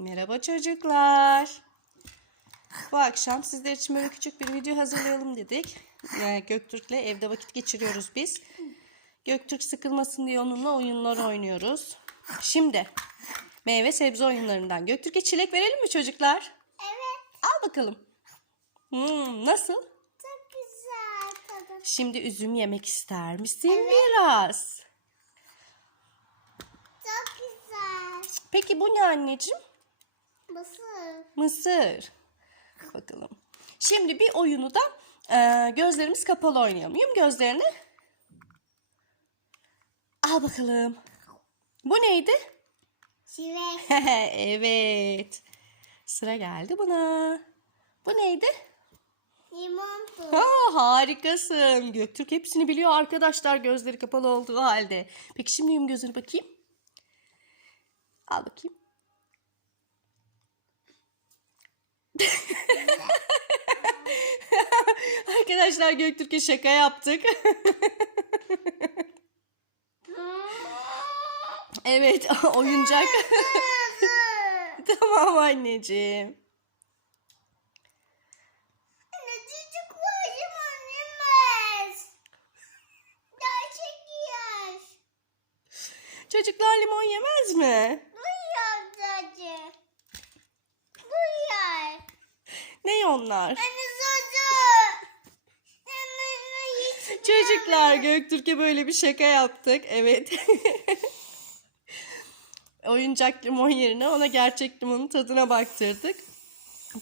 Merhaba çocuklar. Bu akşam sizler için böyle küçük bir video hazırlayalım dedik. Ee, Göktürk'le evde vakit geçiriyoruz biz. Göktürk sıkılmasın diye onunla oyunlar oynuyoruz. Şimdi meyve sebze oyunlarından Göktürk'e çilek verelim mi çocuklar? Evet. Al bakalım. Hmm, nasıl? Çok güzel tadı. Şimdi üzüm yemek ister misin biraz? Çok güzel. Peki bu ne anneciğim? Mısır. Mısır. Bakalım. Şimdi bir oyunu da e, gözlerimiz kapalı oynayalım. Yum gözlerini. Al bakalım. Bu neydi? Çilek. evet. Sıra geldi buna. Bu neydi? Limon. Ha, harikasın. Göktürk hepsini biliyor arkadaşlar gözleri kapalı olduğu halde. Peki şimdi yum gözünü bakayım. Al bakayım. arkadaşlar Göktürk'e şaka yaptık. evet oyuncak. tamam anneciğim. Çocuklar limon yemez mi? Duyuyor sadece. Duyuyor. Ne onlar? Anne Çocuklar Göktürk'e böyle bir şaka yaptık. Evet. Oyuncak limon yerine ona gerçek limonun tadına baktırdık.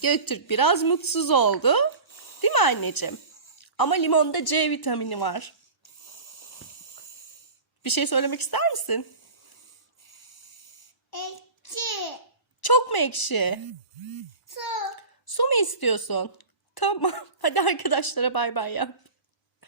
Göktürk biraz mutsuz oldu. Değil mi anneciğim? Ama limonda C vitamini var. Bir şey söylemek ister misin? Ekşi. Çok mu ekşi? Su. Su mu istiyorsun? Tamam. Hadi arkadaşlara bay bay yap.